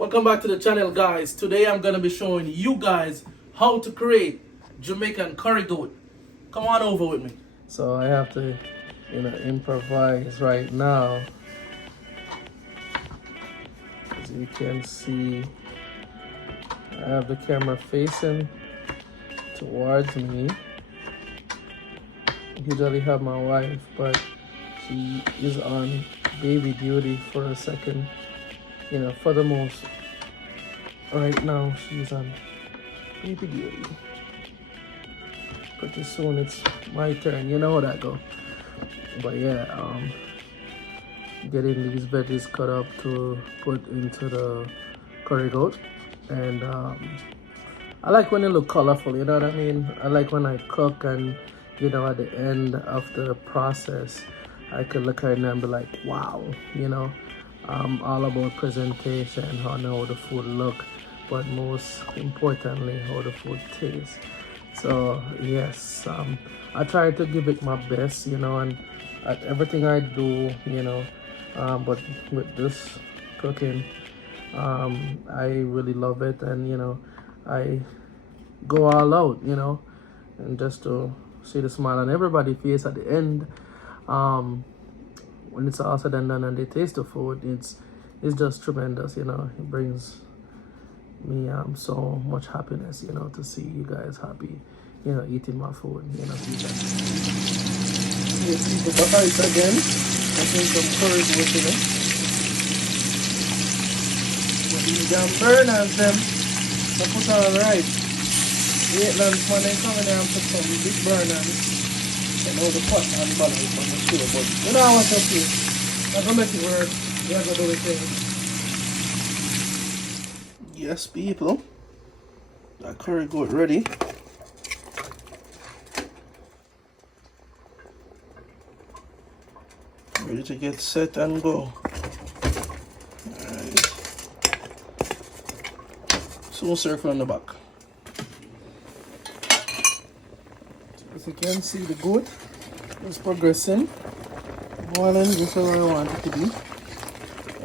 Welcome back to the channel, guys. Today I'm gonna be showing you guys how to create Jamaican curry goat. Come on over with me. So I have to, improvise right now. As you can see, I have the camera facing towards me. Usually have my wife, but she is on baby duty for a second. For the most, right now she's on baby duty. Pretty soon it's my turn. You know how that go. But yeah, getting these veggies cut up to put into the curry goat, and I like when they look colorful. You know what I mean? I like when I cook and at the end of the process, I could look at it and be like, wow. I'm all about presentation, how the food look, but most importantly, how the food tastes. So yes, I try to give it my best, and at everything I do, but with this cooking, I really love it, and I go all out, and just to see the smile on everybody's face at the end. When it's all said and done and they taste the food, it's just tremendous. It brings me so much happiness, to see you guys happy, eating my food, people butter it again. I think some curry with it. But these damn burners them, I put on right. Vietnam's when they come in there and put some big burners. I know the pot and balance on the sure, but you know what's up here. I'm gonna make it work. You're gonna do it thing. Yes, people. That curry goat ready. Ready to get set and go. Alright. Soon circle on the back. As you can see, the goat is progressing. One end is where I want it to be.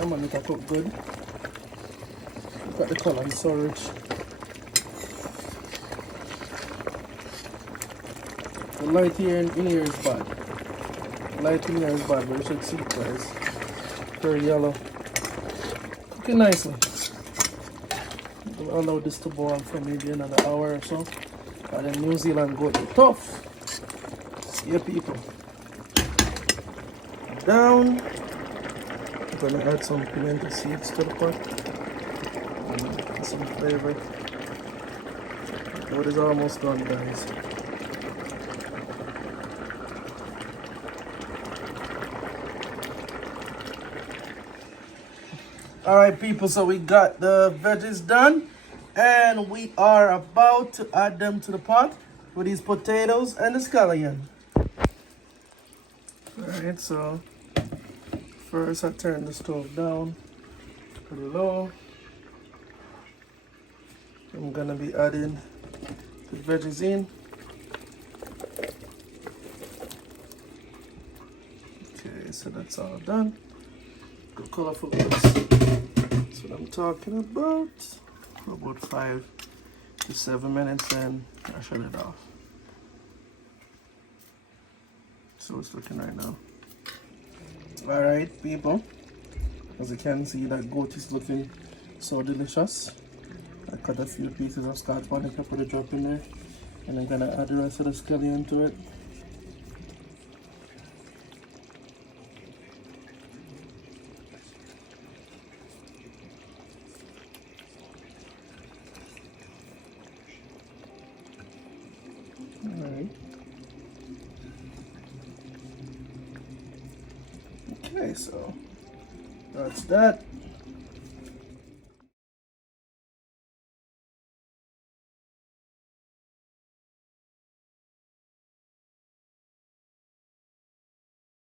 I'm gonna make it cook good. Look at the color, it's so rich. The light here in here is bad. The light in here is bad, but you should see it, guys. Very yellow. Cooking nicely. We'll allow this to boil for maybe another hour or so. And then New Zealand goat is tough. Yeah, people. Down. I'm gonna add some pimento seeds to the pot. Some flavor. What is almost done, guys. Alright, people, so we got the veggies done. And we are about to add them to the pot with these potatoes and the scallion. Alright, so first I turn the stove down to low. I'm gonna be adding the veggies in. Okay, so that's all done. Good colorful looks. That's what I'm talking about. For about 5 to 7 minutes, and I shut it off. So it's looking right now. Alright, people. As you can see, that goat is looking so delicious. I cut a few pieces of scotch bonnet, I put a drop in there, and I'm gonna add the rest of the scallion to it. Alright. Okay, so that's that.